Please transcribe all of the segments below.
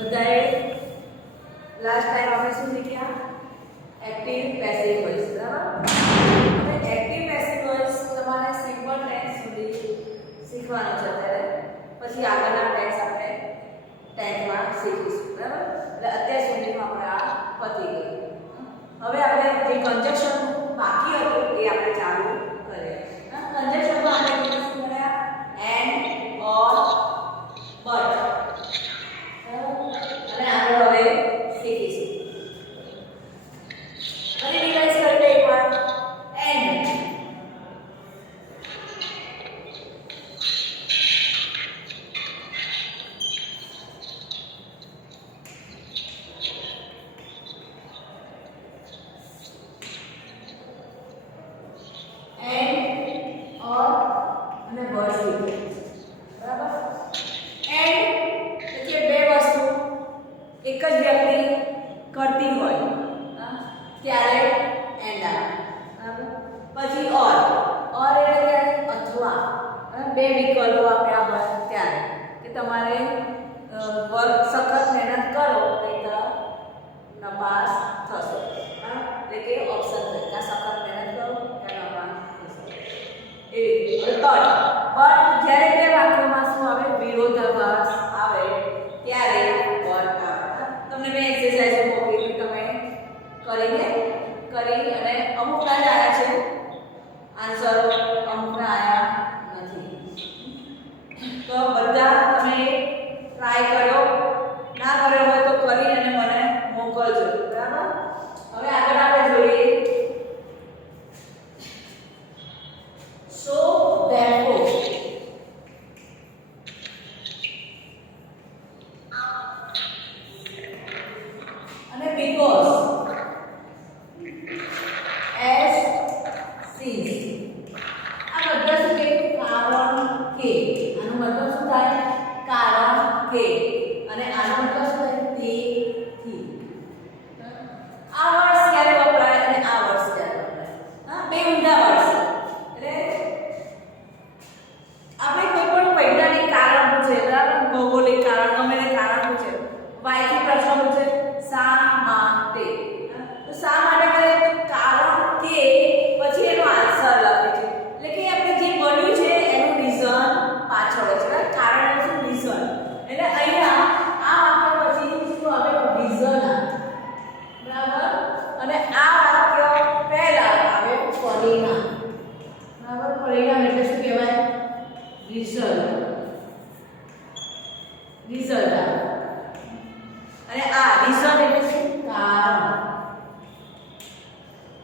બધાએ last time આપણે શું શીખ્યા? એક્ટિવ પેસિવ વોઇસ, બરાબર? હવે એક્ટિવ પેસિવ વોઇસ તમારે સિમ્પલ ટેન્સ સુધી શીખવાનો છે અત્યારે, પછી આગળના ટેન્સ આપણે ટેન્સમાં શીખીશું, બરાબર? એટલે અત્યાર સુધીમાં આપણે આ પતી ગયું. હવે આપણે જે કન્જક્શન બાકી હતું એ આપણે ચાલુ કરીએ. કન્જક્શનમાં આપણે શું કર્યા? And, or, but. અને આગળ હવે શીખીશું. અને રિવાઇઝ કરીએ એકવાર. એન્ડ, એક જ વ્યક્તિ કરતી હોય ત્યારે એન્ડ આવે, બરાબર? પછી ઓર એટલે અથવા બે વિકલ્પો આપ્યા હોય ત્યારે કે તમારે વર્ક સખત મહેનત કરો નહીં તો નપાસ થશો, એટલે કે ઓપ્શન છે કે સખત મહેનત કરો કે નપાસ થશો. એવી બટ જ્યારે બે વાક્યોમાં શું આવે? વિરોધાભાસ આવે ત્યારે બટ આવે. તમને મેં એક્સરસાઇઝ મોકલી, તમે કરી અને અમુકના જ આવ્યા છે આન્સર, અમુકના આવ્યા નથી. તો બધા તમે ટ્રાય કર્યો, ના કર્યો હોય તો કરી અને મને મોકલજો, બરાબર? હવે આગળ આપણે જોઈએ. સો therefore, અને because, as, since. આ બધા શું કે? કારણ કે. આનો મતલબ શું થાય? કારણ કે. અને આનો મતલબ શું થાય? તેથી. આ વર્ષ ક્યારે વપરાય અને આ વર્ષ ક્યારે વપરાય? બે ઊંધા વર્ષ. એટલે આપણે કોઈ પણ વૈજ્ઞાનિક કારણ પૂછે, બરાબર? ભૌગોલિક કારણ, ગમે તે કારણ પૂછે, વાયથી પ્રશ્ન પૂછે શા માટે, તો શા માટે કરે? તો કારણ કે પછી એનો આન્સર લખે છે. એટલે કે આપણે જે બન્યું છે એનું રીઝન પાછળ છે, કારણ શું? રીઝન. એટલે અહીંયા આ વાક્ય પછી શું આવે? રીઝન આવે, બરાબર? અને આ વાક્ય પહેલા આવે પરિણામ, બરાબર? પરિણામ એટલે શું કહેવાય? રિઝલ્ટ. રિઝલ્ટ આવે. અને આ રીઝન એટલે શું? કારણ.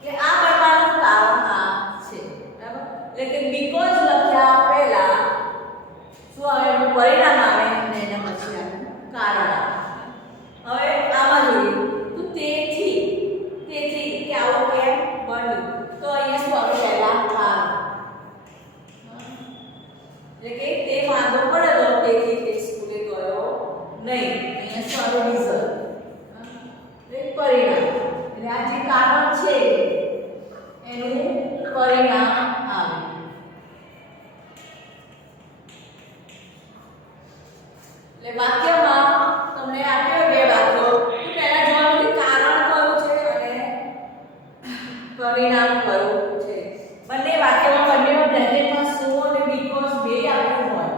કે આ બનવાનું કારણ આ છે, બરાબર? એટલે કે બીકોઝ લખ્યા પહેલા શું આવે? એનું પરિણામ આવે અને એના પછી આવે કારણ આવે. હવે આમાં જોઈએ તો તેથી કે આવું કેમ બન્યું, તો અહીંયા શું આવે? પહેલા કારણ. એટલે કે તે માંદો પડ્યો તેથી તે સ્કૂલે ગયો નહીં. અહીંયા શું આવે? રીઝન. પરિણામ. એટલે આ જે કારણ છે એનું પરિણામ આવે. એટલે વાક્યમાં તમને આપ્યો બે વાક્યો, પહેલા જોવાનું કે કારણ કયું છે અને પરિણામ કયું છે. બંને વાક્યમાં બ્રેકેટમાં સો અને બીકોઝ બે આપ્યું હોય,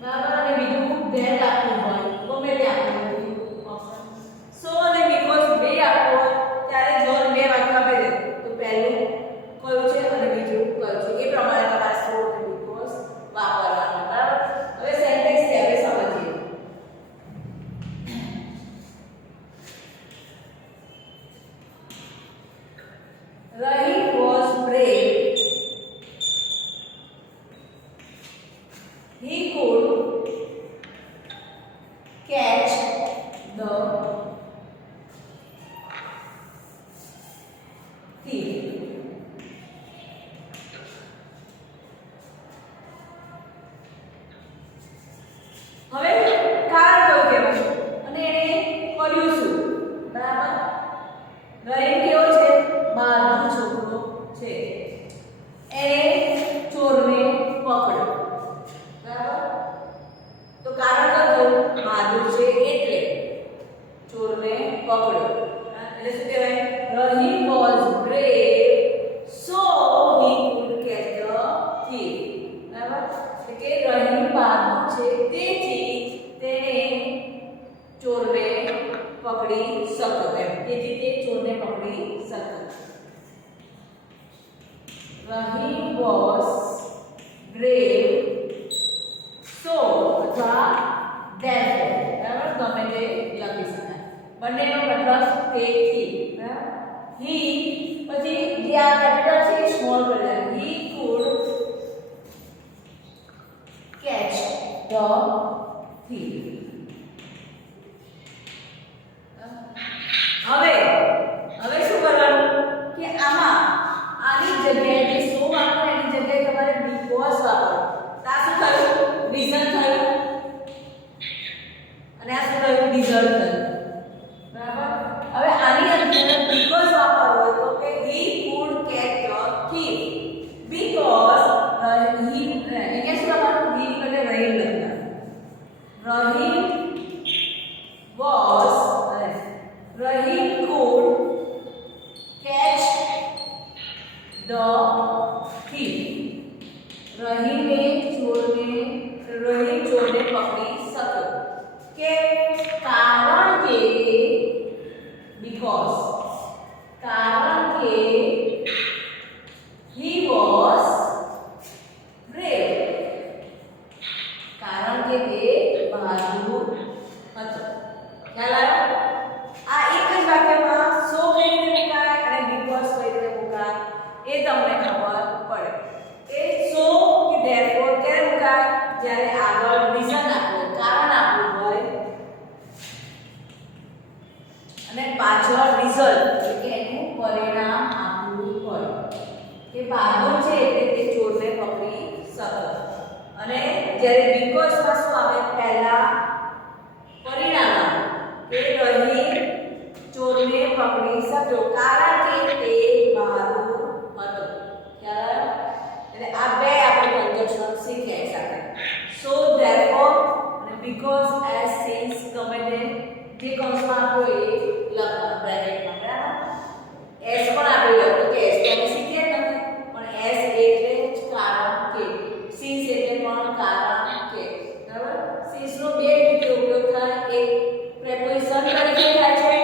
બરાબર? અને બીજું ધેટ આપ્યું હોય, ગમે તે આપ્યું હોય ઓપ્શન. સો અને બીકોઝ બે આપ્યું હોય ત્યારે જો બે વાક્ય આપે છે તો પહેલું કયું છે અને બીજું કયું છે એ પ્રમાણે તમારે સો અને બીકોઝ વાપરવાનું, બરાબર? હવે સેન્ટેન્સ છે, હવે સમજીએ. Rahim was brave. He could catch the thief. હવે કારણ કયું કેવું અને એને કર્યું શું, બરાબર? રહીમ કેવો છે? બહાદુર છોકરો છે. એને ચોરને પકડ્યો, બરાબર? તો કારણ કયું? બહાદુર છે એટલે. એટલે શું કહેવાય? He was brave, so he could catch the thief. બરાબર? એટલે કે રહી બહાદુર છે, તેથી તેણે ચોરને પકડી શક્યો એમ. તેથી તે ચોરને પકડી શક્યો. He was brave, so અથવા therefore. બરાબર? ગમે તે લખી શકાય. બંનેનો મતલબ તેથી. બરાબર? He પછી જે આ કેપિટલ છે એ સ્મોલ કરી દેવાનું. He could catch the thief. હવે શું કરવાનું કે આમાં આની જગ્યાએ જે સો વાપરો એની જગ્યાએ તમારે બીકોઝ વાપરો. આ શું થયું? રીઝન થયું અને આ શું થયું? રિઝલ્ટ થયું. બરાબર? હવે આની અંદર બીકોઝ વાપરવો હોય તો કે he could catch the thief because he અહીંયા શું લખવાનું? he એટલે રહી લખવાનું. Rahim was Rahim could catch the thief. રહીમે ચોરને પકડી શક્યો. કે કારણ કે because કારણ કે he was brave. કારણ કે તે બહાદુર હતો. ખ્યાલ આવ્યો? આ એક જ વાક્યમાં સો કઈ રીતે મુકાય અને બીકોઝ કઈ રીતે મુકાય એ તમને ખબર પડે. એ સો કે ધેરફોર ક્યારે મુકાય? જ્યારે આગળ રીઝન આપ્યું, કારણ આપ્યું હોય અને પાછળ રિઝલ્ટ એટલે કે એનું પરિણામ આપ્યું હોય. કે બહાદુર છે એટલે તે ચોરને પકડી શકે. અને જ્યારે બીકોઝમાં શું આવે? પહેલા પરિણામ આવે કે રહી ચોરને પકડી શક્યો કારણ કે તે બહાદુર હતો. ખ્યાલ આવ્યો? એટલે આ બે આપણે કન્જક્શન શીખ્યા સાથે. સો ધેરફોર અને બીકોઝ એઝ સિન્સ ગમે તે જે કૌંસમાં આપ્યો એ લખવાનું બ્રેકેટમાં. બરાબર? એસ પણ આપ્યું હોય તો કે એસ તો અમે શીખ્યા નથી પણ એસ એટલે જ કારણ કે, સિન્સ એટલે પણ કારણ કે. બરાબર? સિન્સનો બે રીતે ઉપયોગ થાય. એક પ્રેપોઝિશન તરીકે થાય છે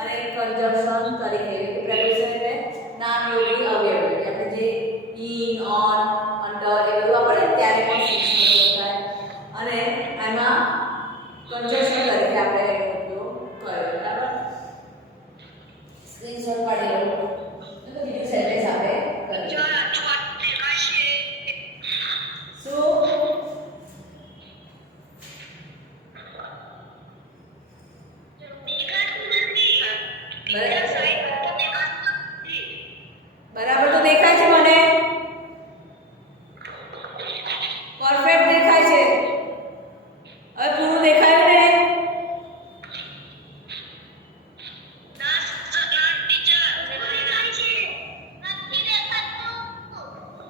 અને કન્જક્શન તરીકે. પ્રેપોઝિશન એટલે નામયોગી અવયવ. એટલે આપણે જે ઇન, ઓન, અંડર એ બધું આપણે ત્યારે પણ સિન્સનો ઉપયોગ થાય અને એમાં કન્જક્શન તરીકે આપણે એનો ઉપયોગ કર્યો. બરાબર? સ્ક્રીનશોટ પાડી લો તો બીજું સેન્ટેન્સ આપણે કરીએ. બરાબર તો દેખાય છે મને? પરફેક્ટ દેખાય છે? હવે પૂરું દેખાયું ને?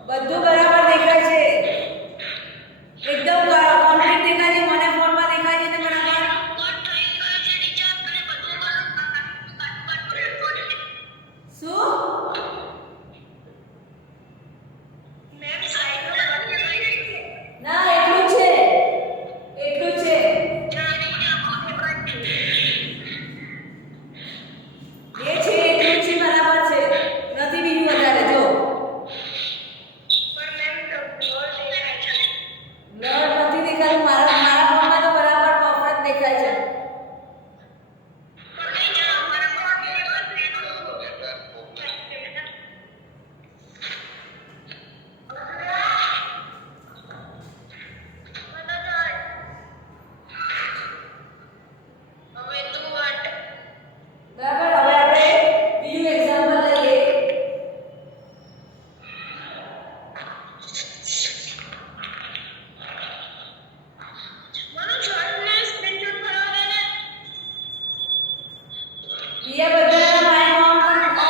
બધું બરાબર દેખાય છે? એકદમ કમ્પ્લીટ દેખાય છે? મને ફોનમાં દેખાય છે ને બરાબર? શું? ના એટલું જ છે. એટલું જ છે. એ છે એટલું જ છે. બરાબર છે. નથી બીજું વધારે. જો બ્લર નથી દેખાતું. મારા ફોનમાં તો બરાબર પરફેક્ટ દેખાય છે. બરાબર? હવે આપણે બીજું એક્ઝામ્પલ લઈએ. બીજા બધાના માઇક ઓન કરતો.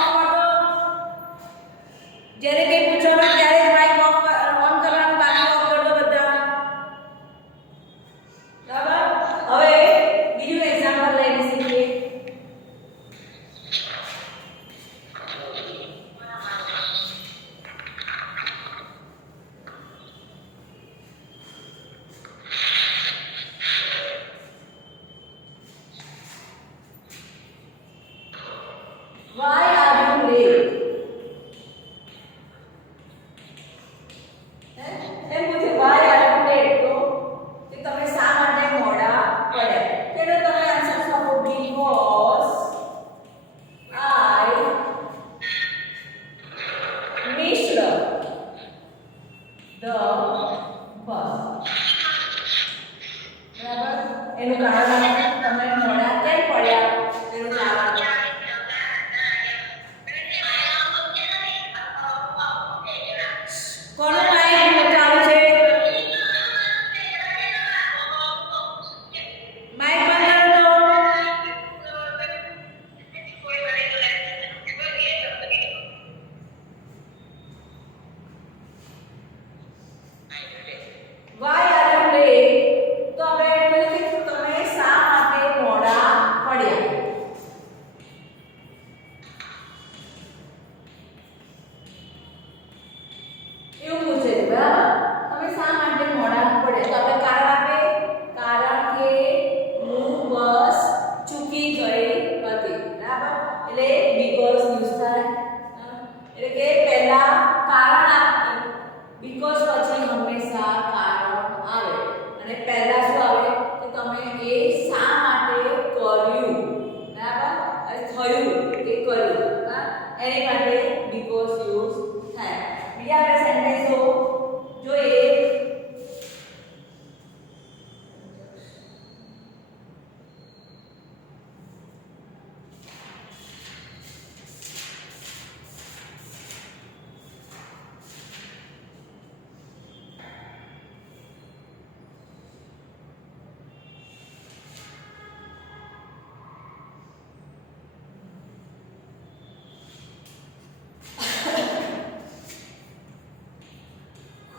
જ્યારે કંઈ પૂછવાનું ત્યારે જ માઇક ઓન કરવાનું, બાકી ઓફ કરતો બધા. બરાબર? હવે બીજું એક્ઝામ્પલ લઈને શીખીએ. Why are you late? એમ પૂછે why are you late? તો કે તમે શા માટે મોડા પડ્યા? તેનો તમે આન્સર શું આપો? Because I missed the bus. બરાબર? એનું કારણ આપો. તમે મોડા કેમ પડ્યા? એનું કારણ આપો. કોનું માઇક ચાલુ છે? માઇક બંધ કરો તો. Why are you late? તો આપણે લખીશું તમે શા માટે મોડા પડ્યા? એવું પૂછે છે, બરાબર? તમે શા માટે મોડા પડ્યા? તો આપણે કારણ આપે. કારણ કે હું બસ ચૂકી ગઈ હતી, બરાબર? એટલે because યુઝ થાય. એટલે કે પહેલા કારણ આપે. because પછી હંમેશા કારણ આવે અને પહેલા શું આવે કે તમે એ શા માટે કર્યું, બરાબર? થયું કે કર્યું, હા, એની માટે because યુઝ થાય. બીજા આપણે સેન્ટેન્સો જોઈએ.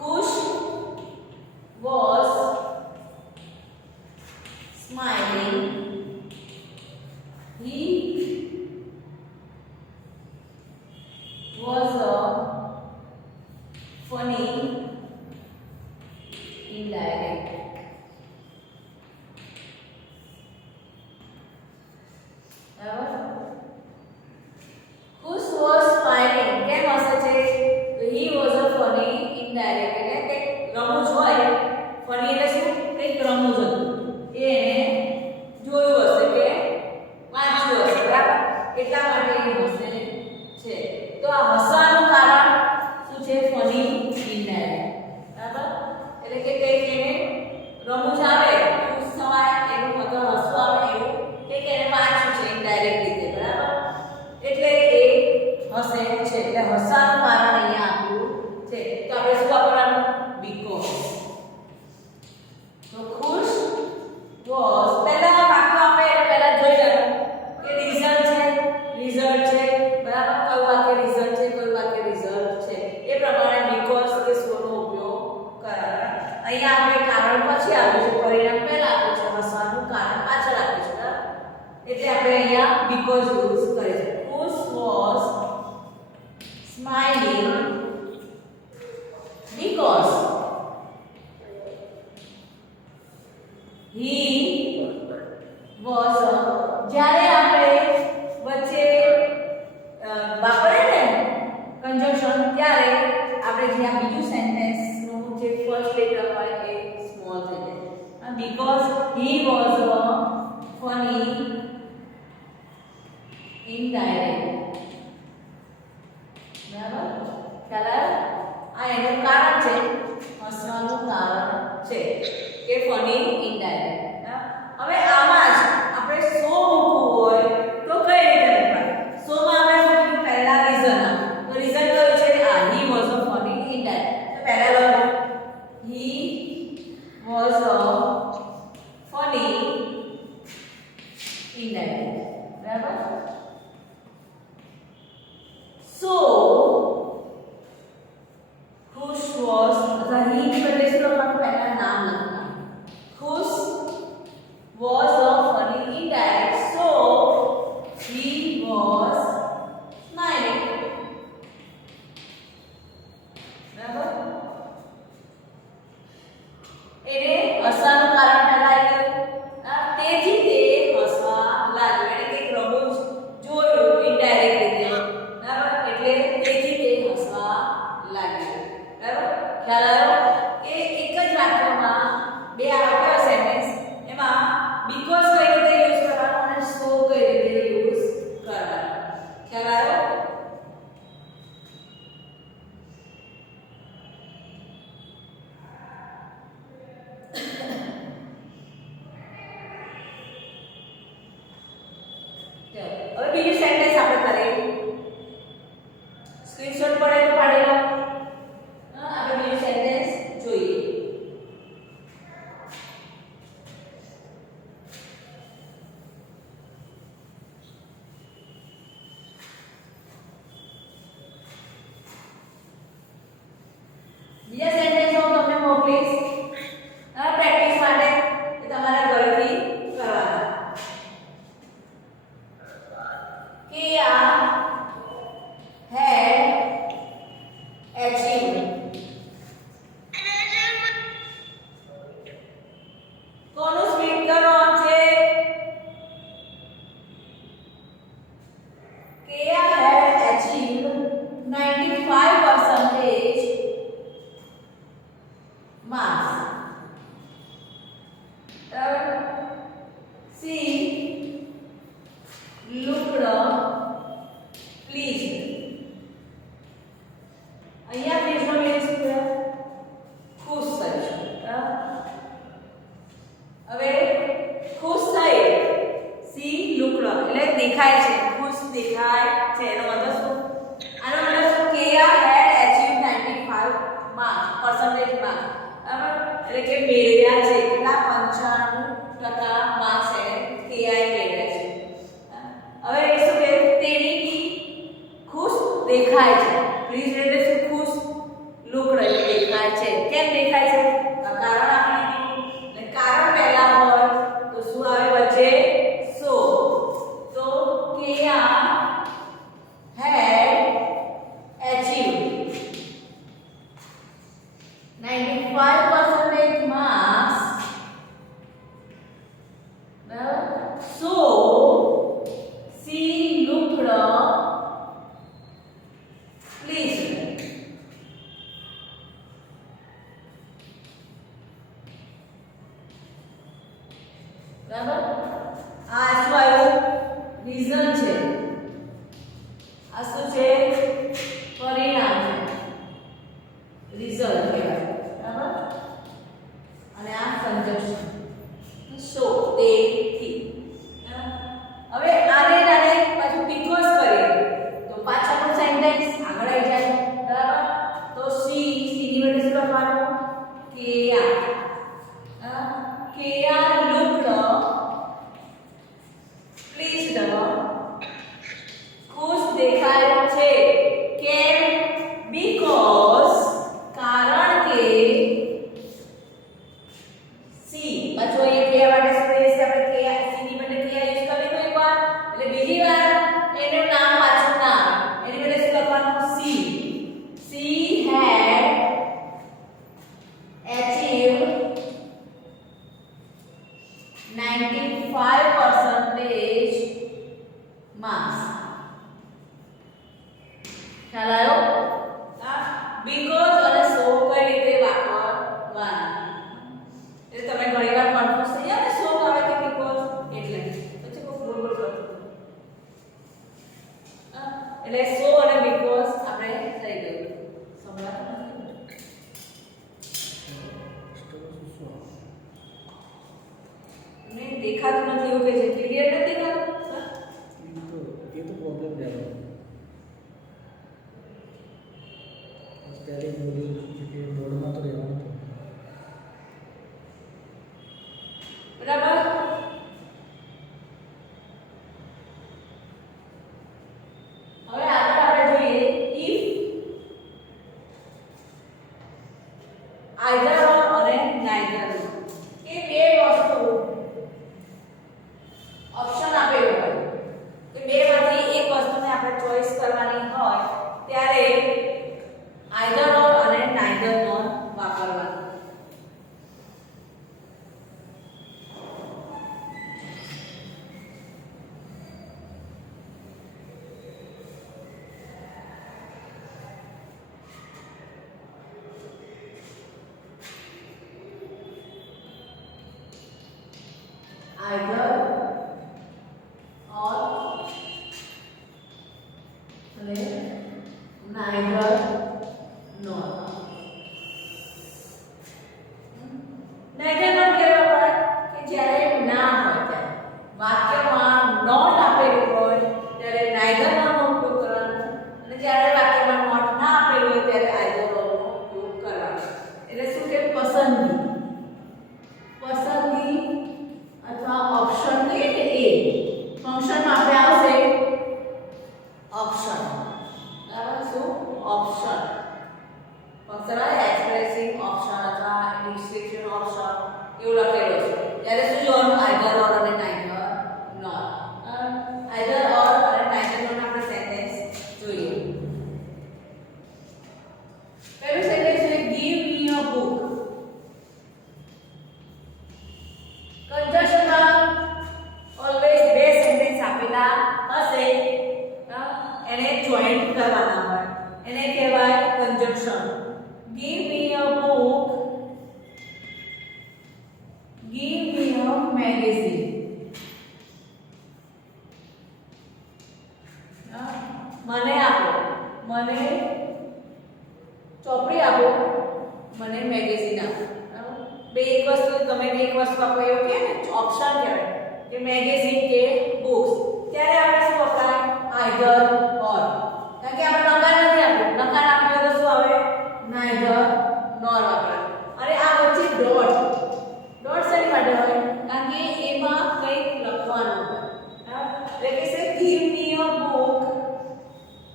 ખુશ was smiling. He was a funny indirect. Khus was smiling. કેમ હસે છે? He was a funny indirect. એટલે કે રમૂજ હોય. funny એટલે શું? કંઈક રમૂજ હતું. એ એને જોયું હશે કે વાંચ્યું હશે, બરાબર? એટલા માટે એ હસે છે. તો આ હસવાનું કારણ શું છે? funny indirect. બરાબર? એટલે કે કંઈક એને રમૂજ આવે, ખુશ થવાય, એનું મતલબ હસવું આવે એવું કંઈક એને વાંચ્યું છે ઇનડાયરેક્ટ રીતે, બરાબર? એટલે એ હસે છે. એટલે હસવાનું કારણ અહીંયા આપ્યું છે. તો આપણે શું વાપરવાનું? because. તો ખુશ was પહેલા વાક્ય આપે એટલે પહેલા જોઈ લેવાનું કે રિઝલ્ટ છે, રિઝલ્ટ છે, બરાબર? કયું વાક્ય રિઝલ્ટ છે, કયું વાક્ય રિઝલ્ટ છે, એ પ્રમાણે because કે સો નો ઉપયોગ કરાય. અહીંયા આપણે કારણ પછી આપ્યું છે, પરિણામ પહેલા આપ્યું છે, હસવાનું કારણ પાછળ આપ્યું છે, બરાબર? એટલે આપણે અહીંયા because યુઝ કરીશું. Khus was smiling because he was જ્યારે આપણે વચ્ચે વાપરે ને કંજક્શન, ત્યારે આપણે જે આ બીજું સેન્ટેન્સ નું જે ફર્સ્ટ લેટર હોય એ સ્મોલ થઈ જાય. because he was a funny indirect. બરાબર? ખ્યાલ આ એનું કારણ છે, હસવાનું કારણ છે કે ફની ઇનડાયરેક્ટ. હવે આમાં જ આપણે સો મૂકવું હોય તો કઈ રીતે મૂકાય? સો માં આપણે શું કીધું? પહેલા રીઝન આપો. તો રીઝન કયું છે? આ he was a funny indirect. તો પહેલા લખો he was a funny indirect. બરાબર? So Khus was, અથવા he ની બદલે શું લખવાનું? પહેલા નામ લખવાનું. Khus was a funny indirect, so he was smiling. બરાબર? એને હસવાનું કારણ પહેલા આવી ગયું, તેથી તે હસવા લાગ્યો. એટલે કે રમૂજ ચલો હવે બીજું સેન્ટેન્સ આપણે કરીએ. સ્ક્રીનશોટ પડે તો પાડી લો. આપણે બીજું સેન્ટેન્સ જોઈએ. બીજા સેન્ટેન્સ હું તમને મોકલીશ પ્રેક્ટિસ માટે કે તમારા ઘરેથી કરવાના. કે આ had achieved. કોનું સ્પીકર ઓન છે? Kia had achieved 95% marks. She looked pleased. અહીંયા pleased નો meaning શું છે? ખુશ થઈ. હવે ખુશ થઈ. she looked એટલે દેખાય છે, ખુશ દેખાય છે એનો મતલબ શું? આનો મતલબ શું? Kia had achieved 95 marks percentage marks. બરાબર? એટલે કે મેળવ્યા છે કેટલા? 95% માર્ક્સ એને કેઆઈ મેળવ્યા છે. હવે એ શું કહે? તેણી ખુશ દેખાય છે. પ્લીઝ એટલે શું? ખુશ. લુક એટલે દેખાય છે. કેમ દેખાય છે? કારણ આપી દીધું. એટલે કારણ પહેલા હોય તો શું આવે વચ્ચે? સો. તો કેયા had achieved 95% marks. So she looked pleased. બરાબર? આ શું આવ્યું? રીઝન છે. આ શું છે? પરિણામ છે. રિઝલ્ટ કહેવાય. બરાબર? અને આ કંજક્શન. સો તેથી. હવે આને પાછું બીકોઝ કરીએ તો પાછળનું સેન્ટેન્સ આગળ આવી જાય. બરાબર? તો સી ની વડે શું લખવાનું? કેયા. કેયા લુક્ડ પ્લીઝડ. ખુશ દેખાય છે. કેમ? બીકોઝ કારણ કે સી પાછું અહીંયા કેયા માટે શું છે? આપણે કેયા સી ની બદલે કેયા યુઝ કરી દો એકવાર. એટલે બીજી વાર એનું નામ પાછું ના આવે. એની બદલે શું લખવાનું? C. C had achieved 95% marks. ખ્યાલ આવ્યો? બીકોઝ અને સો કઈ રીતે વાપરવાના? એટલે તમે ઘણી વાર કન્ફ્યુઝ થઈ જાવ ને સો આવે કે બીકોઝ એટલે પછી કોઈ ભૂલ ભૂલ કરતો. એટલે સો અને બીકોઝ આપણે થઈ ગયું. સમજાતું નથી? ને દેખાતું નથી એવું કે છે ક્લિયર નથી દેખાતું? એ તો પ્રોબ્લેમ રહેવાનો. અત્યારે બોર્ડમાં તો રહેવાનું. બરાબર? હવે આગળ આપણે જોઈએ if either or અને neither. એ બે વસ્તુ મને આપો, મને ચોપડી આપો, મને મેગેઝિન આપો. બરાબર? બે એક વસ્તુ તમે એક વસ્તુ આપો એવું કહે ને ઓપ્શન કહેવાય કે મેગેઝિન કે બુક્સ. ત્યારે આપણે શું વપરાય? આઈધર ઓર. કારણ કે આપણે નકાર નથી આપ્યું. નકાર આપ્યો તો શું આવે? નાઈધર નોર વપરાય. અને આ વચ્ચે ડોટ. ડોટ શેની માટે હોય? કારણ કે એમાં કંઈક લખવાનું હોય. બરાબર? એટલે કે છે give me a book.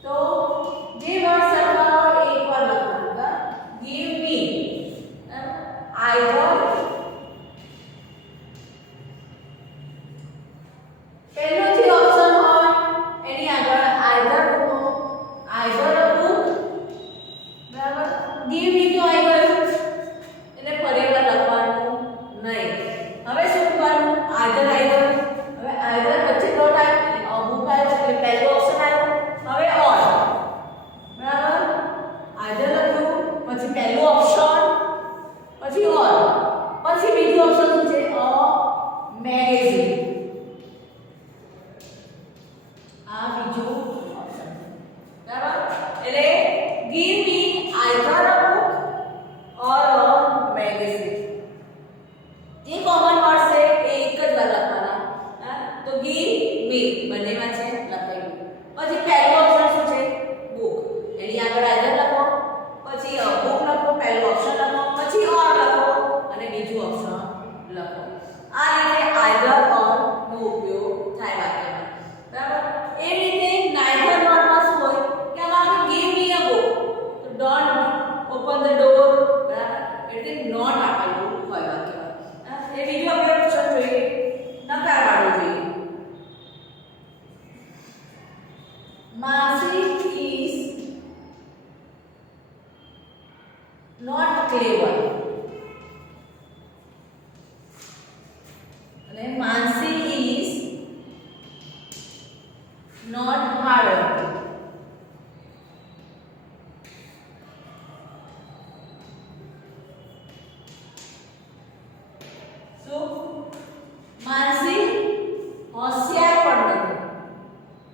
તો જે વર્ડ સરખા હોય એકવાર લખવાનું. બરાબર? give me either પહેલો જે ઓપ્શન હોય એની આગળ either મૂકો, either a book. બરાબર? give me તો આવી ગયું એટલે ફરીવાર લખવાનું નહીં. હવે શું કરવાનું? either આવી ગયું. હવે either વચ્ચે ડોટ આવ્યો, book આવ્યો એટલે પહેલો ઓપ્શન આવ્યો. હવે or. બરાબર? either લખ્યું પછી પહેલું ઓપ્શન પછી or પછી બીજું ઓપ્શન શું છે? a magazine. આ બીજું ઓપ્શન છે. બરાબર? એટલે give me either a book or a magazine. જે કોમન વર્ડ છે એ એક જ વાર લખવાના. તો give me બંનેમાં છે લખાઈ ગયું. પછી પહેલું ઓપ્શન શું છે? book. એની આગળ either લખો, પછી book લખો, પહેલું ઓપ્શન લખો, પછી or લખો અને બીજું ઓપ્શન લખો. આ રીતે either or નો ઉપયોગ થાય વાક્યમાં. બરાબર? એ રીતે neither nor માં શું હોય કે આમાં give me a book તો don't open the door. બરાબર? એટલે not આપેલું હોય વાક્યમાં. એ બીજું આપણે ઓપ્શન જોઈએ નકાર વાળું જોઈએ. Mansi is not clever. અને Mansi is not hardworking. So Mansi હોશિયાર પણ નથી.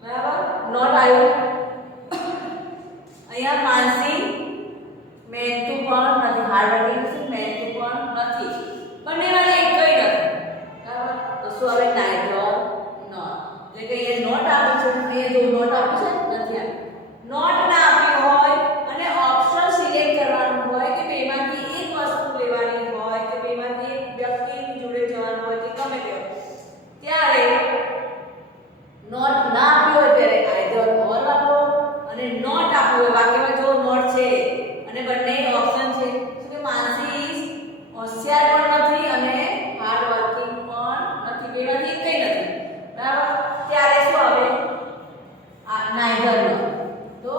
બરાબર? નોટ આવ્યું. અહીંયા Mansi મહેનતુ પણ નથી, હાર્ડવર્કિંગ છે, મહેનતુ પણ નથી. બંનેમાં એક કઈ નથી. બરાબર? તો શું આવે? neither nor. એટલે કે અહીંયા નોટ આપ્યું છે, અહીંયા જો નોટ આપ્યું છે નથી આપ્યું. નોટ ના આપ્યું હોય અને ઓપ્શન સિલેક્ટ કરવાનું હોય કે બેમાંથી એક વસ્તુ લેવાની હોય કે બેમાંથી એક વ્યક્તિની જોડે જવાનું હોય કે ગમે તે હોય, ત્યારે નોટ ના આપ્યું હોય ત્યારે either or લખો અને નોટ આપ્યું હોય વાક્યમાં જો નોટ છે અને બંને ઓપ્શન છે કે Mansi is હોશિયાર પણ નથી અને હાર્ડ વર્કિંગ પણ નથી, બેમાંથી એક કઈ નથી. બરાબર? ત્યારે શું આવે? neither nor. તો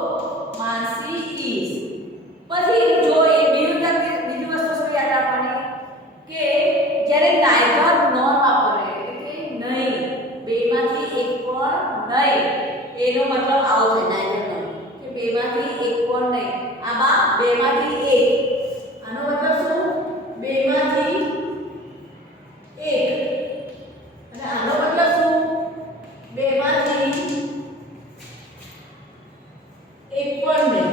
Mansi is. પછી જો એ બીજી વસ્તુ શું યાદ રાખવાની કે જ્યારે neither nor વાપરે એટલે કે નહીં, બેમાંથી એક પણ નહીં, એનો મતલબ આવો થાય neither nor કે બેમાંથી એક પણ નહીં. આમાં બેમાંથી એક, આનો મતલબ શું? બેમાંથી એક. અને આનો મતલબ શું? બેમાંથી એક પણ નહીં.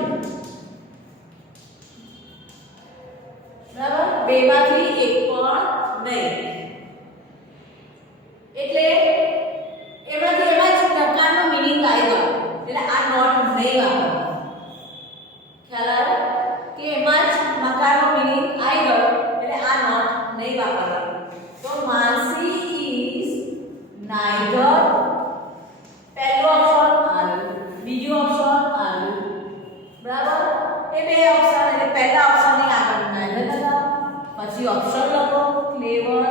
બરાબર? બેમાંથી એક પણ નહીં. એટલે એમાંથી એમાં જ નકારનો મીનિંગ આવી ગયો. એટલે આ નોટ નહીં વાપરવાનો. ખ્યાલ આવે કે એમાં જ નકારનો મીનિંગ આવી ગયો એટલે આ નોટ નહીં વાપરવાનો. તો Mansi is neither. પહેલો ઓપ્શન આવ્યું, બીજું ઓપ્શન આવ્યું. બરાબર? એ બે ઓપ્શન એટલે પહેલા ઓપ્શનની આગળ neither લગાવો, પછી ઓપ્શન લખો clever,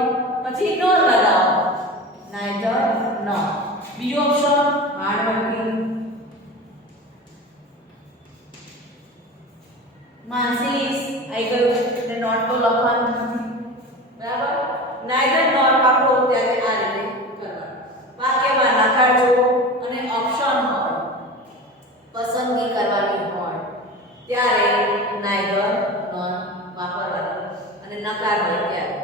પછી nor લગાવો neither nor. બીજું option hard working. Mansi is આવી ગયું એટલે નોટ તો લખવાનું નથી. બરાબર? neither nor વાપરો ત્યારે આ રીતે કરવાનું. વાક્યમાં નકાર જો અને ઓપ્શન હોય, પસંદગી કરવાની હોય ત્યારે neither nor વાપરવાનું અને નકાર હોય ત્યારે.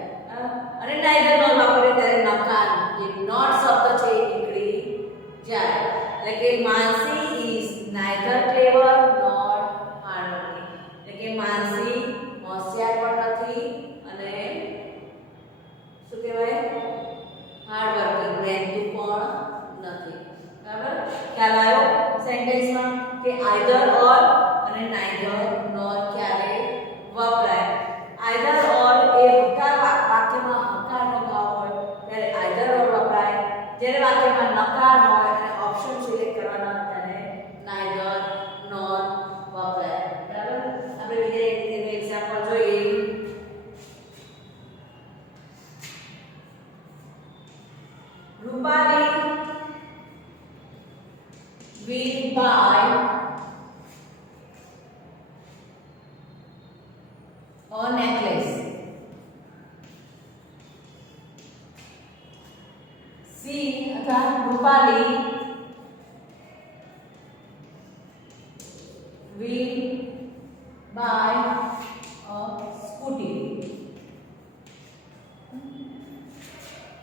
અને neither nor વાપરે ત્યારે નકાર જે નોટ શબ્દ છે એ નીકળી જાય. એટલે કે Mansi is neither ખ્યાલ આવ્યો સેન્ટેન્સમાં કે આઈધર ઓર અને નાઈધર નોર ક્યારે વપરાય. આઈધર ઓર એ હકાર વાક્યમાં હકારનો ભાવ હોય ત્યારે આઈધર ઓર વપરાય. જ્યારે વાક્યમાં નકાર હોય અને ઓપ્શન સિલેક્ટ કરવાના ત્યારે નાઈધર નોર વપરાય. બરાબર. આપણે બીજા એક એક્ઝામ્પલ જોઈએ. Rupani will buy a necklace. She અથવા Rupani will buy a scooty.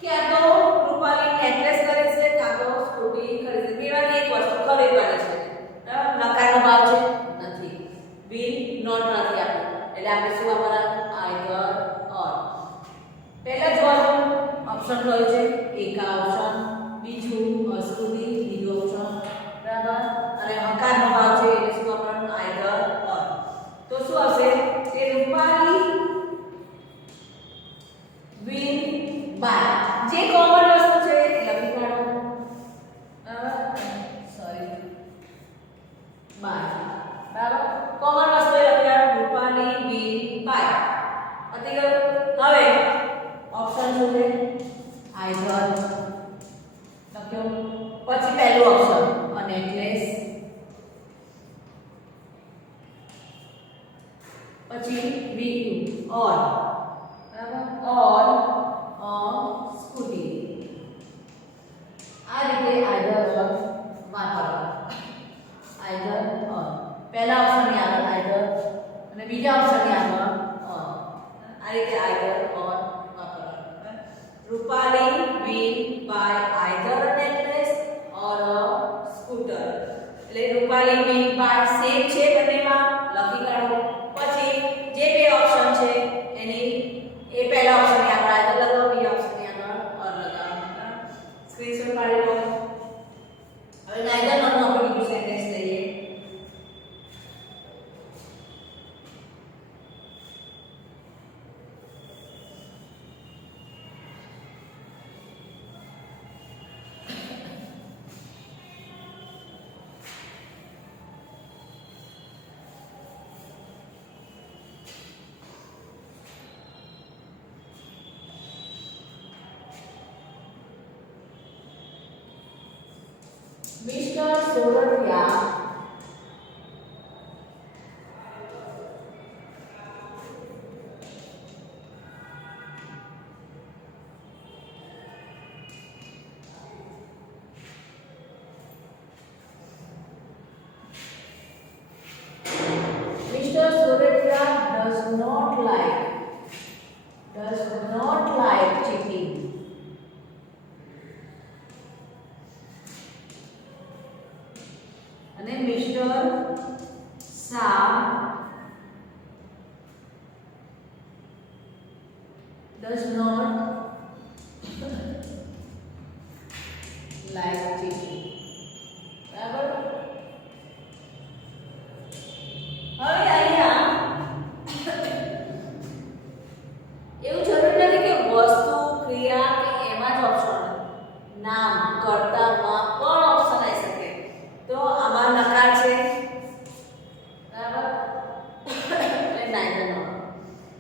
ક્યાં તો રૂપાલી નેકલેસ કરે છે કાં તો સ્કૂટી ખરીદે છે. બેમાંથી એક વસ્તુ ખરીદવાની છે. બરાબર. નકારનો ભાવ છે નથી. will not નથી આપ્યું એટલે આપણે શું વાપરવાનું આઈધર ઓર. પહેલા જોવાનું ઓપ્શન કયો છે એક આ ઓપ્શન, બીજું સ્કૂટી બીજો ઓપ્શન. બરાબર. અને હકારનો ભાવ છે એટલે શું વાપરવાનું આઈધર ઓર. તો શું આવશે કે રૂપાલી will buy. જે કોમન વસ્તુ છે એ લખી કાઢો. બરાબર. Sorry by. બરાબર. કોમન વસ્તુ એ લખી કાઢો. Rupani will buy. પતી ગયું. હવે ઓપ્શન શું છે આઈધર લખ્યો. પછી પહેલું ઓપ્શન અ નેકલેસ. પછી બીજું ઓર. બરાબર. ઓર સ્કૂટી. આ રીતે આઈધર ઓર વાપરવાનું. આઈધર ઓર પહેલા ઓપ્શનની આગળ આઈધર અને બીજા ઓપ્શનની આગળ ઓર. આ રીતે આઈધર ઓર વાપરવાનું. Rupani will buy either a necklace or a scooter. એટલે રૂપાલી will buy સેમ છે બંનેમાં લખી કાઢો. પછી જે બે ઓપ્શન છે એની એ પહેલા ઓપ્શનની આગળ આઈધર લગાવો, બીજા ઓપ્શનની આગળ ઓર લગાવો. સ્ક્રીનશોટ પાડી લો. હવે નાઈધર નોરનું આપણે બીજું સેન્ટેન્સ લઈએ. Mr. Soratia does not like cheating. અને mister Shah does not like cheating. બરાબર. હવે અહીંયા એવું જરૂરી નથી કે વસ્તુ ક્રિયા કે એમાં જ ઓપ્શન નામ કર્તામાં પણ ઓપ્શન આવી શકે. તો આમાં નકાર છે. બરાબર. એટલે નાઈધર નોર.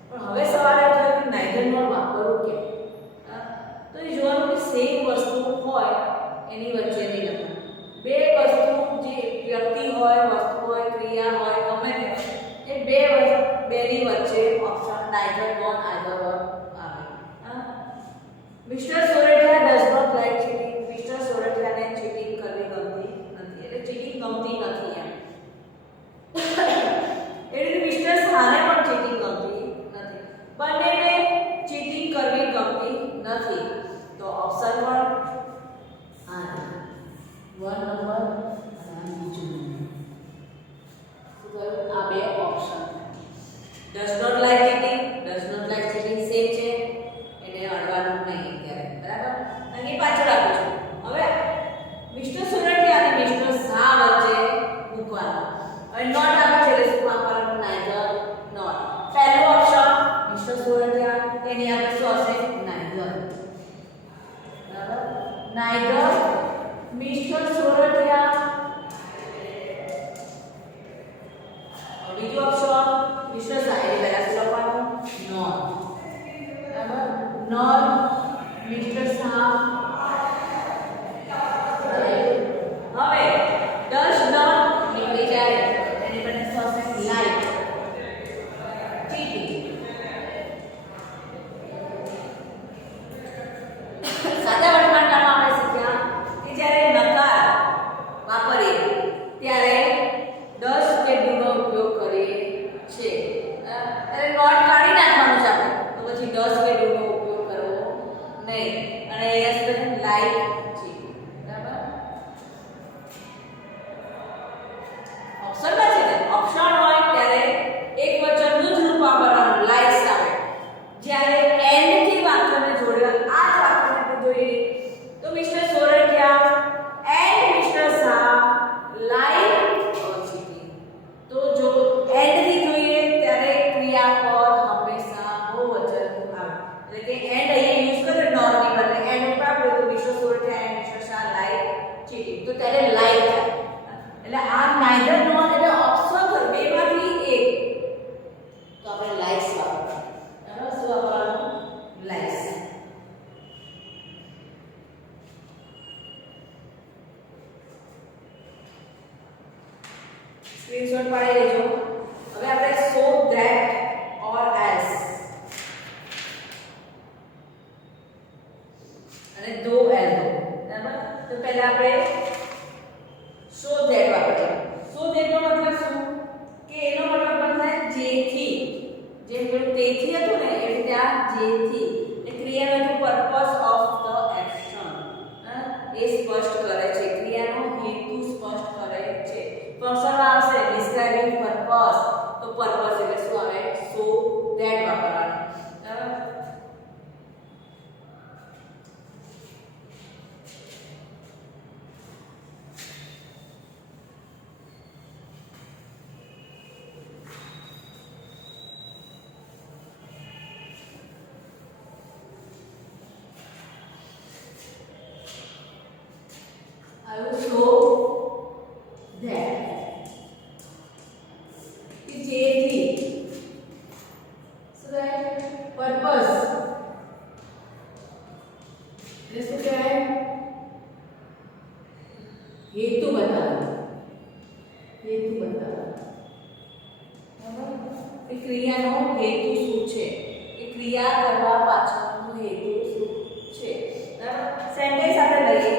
પણ હવે સવાલ એ થયો કે નાઈધર નોર વાપરવું કેમ? તો એ જોવાનું કે સેમ વસ્તુ હોય એની વચ્ચે નહીં લખવાનું. બે વસ્તુ જે વ્યક્તિ હોય, વસ્તુ હોય, ક્રિયા હોય, ગમે તે એ બેની વચ્ચે option neither nor either or આવે. Mister Sorathiya does not like cheating. Mister સોરઠિયાને ચીટિંગ કરવી ગમતી નથી. એટલે ચીટિંગ ગમતી નથી એમ. એટલે મિસ્ટર શાહને પણ ચીટિંગ ગમતી નથી. બંનેને ચીટિંગ કરવી ગમતી નથી. તો ઓપ્શન પણ આ 1 નંબર અને બીજું આ બે option. Does not like cheating, does not like cheating same છે. એને અડવાનું નહીં અત્યારે. બરાબર. અહીં પાછળ આપું છું. હવે મિસ્ટર સોરઠિયા અને મિસ્ટર સોરઠિયા. બીજું ઓપ્શન મિસ્ટર સાહેબ પહેલા શું લખવાનું? નોન. બરાબર, નોન મિસ્ટર શાહ. હવે ડસ નોટ નીકળી જાય એની પર થશે લાઈટ. ચીટી. સાદા વર્તમાનકાળમાં આપણે શીખ્યા કે જ્યારે નકાર વાપરીએ ત્યારે ડસ કે ડુ નો ઉપયોગ કરીએ છે. ત્યારે નોટ કાઢી નાખવાનું છે આપણે, તો પછી ડસ કે ડુ નો ઉપયોગ કરવો નહીં. અને અહીંયા શું લાઈટ છે. બરાબર, ઓપ્શનમાં છે ને ઓપ્શન હોય ત્યારે એક વચનનું જ રૂપ વાપરવાનું, લાઈટ્સ આવે. જ્યારે એન્ડ થી વાક્યને જોડ્યા આ જ વાક્યને આપણે જોઈએ તો mister Sorathiya and mister Shah light a cheat. તો જો એન્ડ થી જોઈએ ત્યારે ક્રિયાપદ હંમેશા બહુવચનનું આવે. એટલે કે એન્ડ અહીંયા યુઝ કરે નોર્મલી બદલે એન્ડ ઉપર આપણે તો mister Sorathiya and mister Shah light Chitti, તો ત્યારે લાઈટ થાય. એટલે આ નાઈધર નોટ એટલે ઓપ્શન પર બેમાંથી એક, તો આપણે લાઈટ્સ વાપરવાનું. બરાબર, શું વાપરવાનું? લાઈટ્સ. સ્ક્રીનશોટ પાડી લેજો. હવે આપણે સો ધેટ ઓર એસ અને દો એલ દો. બરાબર, તો પહેલા આપણે સો ધેટ વાપરીએ. સો ધેટ નો મતલબ શું? કે એનો મતલબ પણ થાય જેથી. જેમ પેલું તેથી હતું ને એ રીતે આ જેથી એ ક્રિયાનો પર્પસ ઓફ ધ એક્શન એ સ્પષ્ટ કરે છે, ક્રિયાનો હેતુ સ્પષ્ટ કરે છે. ફંક્શનમાં આવશે ડિસ્ક્રાઇબિંગ પર્પસ, તો પર્પસ એટલે શું આવે? સો ધેટ વાપરવાનું. બરાબર, I will show that કે જેથી શું થાય? પર્પસ એટલે શું કહેવાય? હેતુ બતાવવાનો. હેતુ બતાવવાનો. બરાબર, એ ક્રિયાનો હેતુ શું છે? એ ક્રિયા કરવા પાછળનો હેતુ શું છે? બરાબર, સેન્ટેન્સ આપણે લઈએ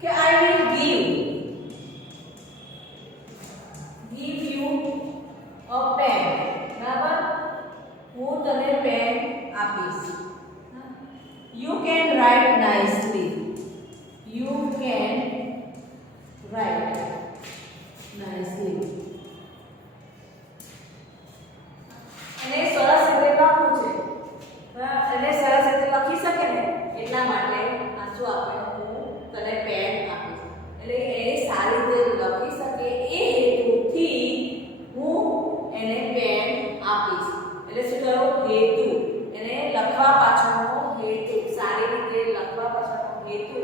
કે I will give you a pen. બરાબર, હું તને પેન આપીશ. You can write nicely. You can write nicely. અને સરસ રીતે લખવું છે. એટલે સરસ રીતે લખી શકે ને એટલા માટે આ શું આપે? હું તને પેન આપીશ. એટલે એને સારી રીતે લખી શકે એ હેતુથી હું એને પેન આપીશ. એટલે શું થયો? હેતુ. એને લખવા પાછળનો હેતુ, સારી રીતે લખવા પાછળનો હેતુ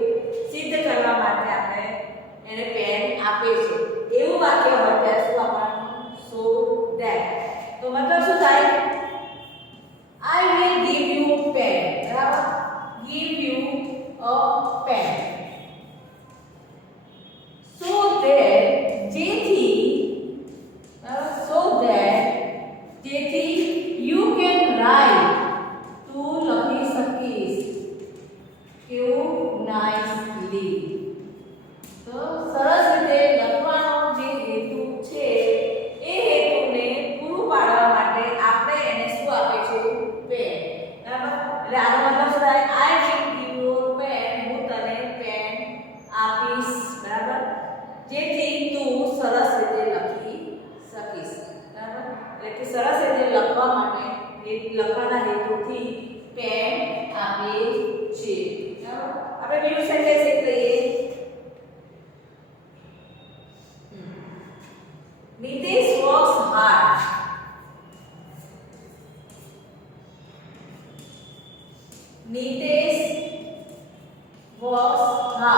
સિદ્ધ કરવા માટે આપણે એને પેન આપે છે. એવું વાક્ય હોય ત્યારે શું આપવાનું? So that. તો મતલબ શું થાય? I will give you pen. બરાબર, give you a pen. So that જેથી you can write તું લખી શકીશ કેવું? નાઇસલી. તો સરસ રીતે લખવાનો જે હેતુ છે એ હેતુને પૂરું પાડવા માટે આપણે એને શું આપે છે? પેન. બરાબર, એટલે આનો મતલબ શું થાય? I will give you a pen. હું તને પેન આપીશ. બરાબર, જેથી તું સરસ રીતે લખી શકીશ. બરાબર, એટલે કે સરસ રીતે લખવા માટે લખવાના હેતુથી પેન આપે છે. બરાબર, આપણે બીજું સેન્ટેન્સ એક લઈએ. Nitesh works hard. Nitesh works hard.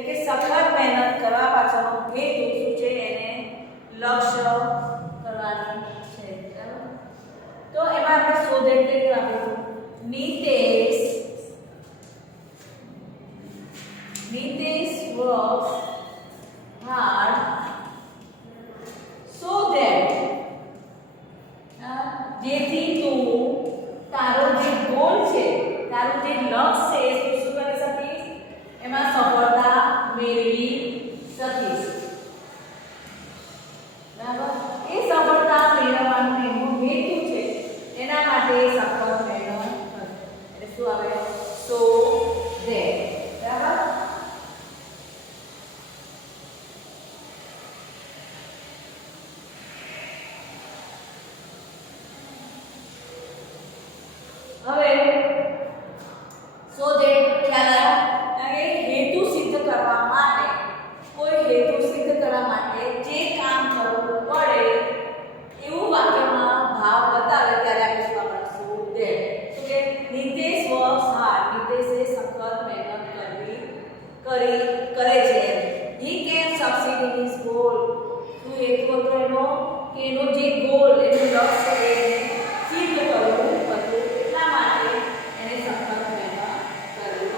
એટલે કે સખત મહેનત કરવા પાછળનો હેતુ શું છે એને લક્ષ્ય કરવાનું છે બરાબર તો એમાં આપણે શોધ એટલે આપીશું Nitesh works hard so that જેથી તું તારો જે ગોલ છે તારું જે લક્ષ્ય છે તું શું કરી શકીશ એમાં સફળતા મેળવી શકીશ બરાબર એ સફળતા મેળવવાનો એનો હેતુ છે એના માટે સખત મહેનત એટલે શું આવે so that બરાબર હવે સો ધેટ ખ્યાલ આવ્યો કે હેતુ સિદ્ધ કરવા માટે કોઈ હેતુ સિદ્ધ કરવા માટે જે કામ કરવું પડે એવું વાક્યમાં ભાવ બતાવે ત્યારે આપણે શું વાપરીશું ધેટ તો કે નિતેશ વર્ક્સ હાર્ડ નિતેશે સખત મહેનત કરે છે he can succeed in his goal શું હેતુ હતો એનો કે એનો જે ગોલ એનું લક્ષ્ય છે એને સિદ્ધ કરવું હતું એટલા માટે એને સખત મહેનત કરવી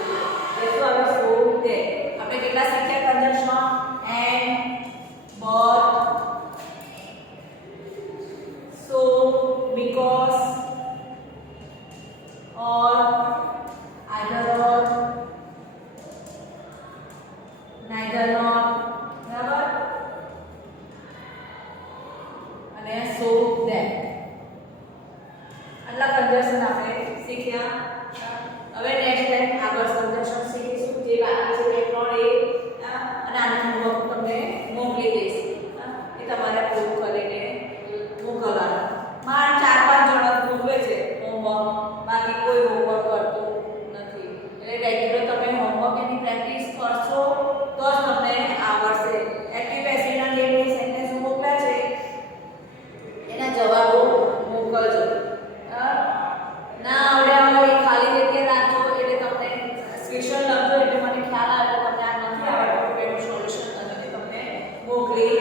એટલે હવે શું તે આપણે કેટલા શીખ્યા conjunction and but so because or either or neither not બરાબર અને so that આટલા કંજક્શન આપણે શીખ્યા હવે નેક્સ્ટ ટાઈમ આગળ કંજક્શન શીખીશું જે બાકી છે બે ત્રણ એ અને આનું હોમવર્ક તમને મોકલી દઈશ એ તમારે પૂરું કરીને મોકલવાનું માર 4-5 જણા મોકલે છે હોમવર્ક બાકી કોઈ હોમવર્ક કરતું નથી એટલે રેગ્યુલર તમે હોમવર્ક એની પ્રેક્ટિસ કરશો તો જ તમને આવડશે એક્ટિવ પેસિવના જે સેન્ટેન્સ મોકલ્યા છે એના જવાબો મોકલજો ના આવડ્યા હોય ખાલી જગ્યા રાખો એટલે તમને સ્પેશિયલ લખજો એટલે મને ખ્યાલ આવે તમને આ નથી આવડતું એનું સોલ્યુશન અને તમને મોકલી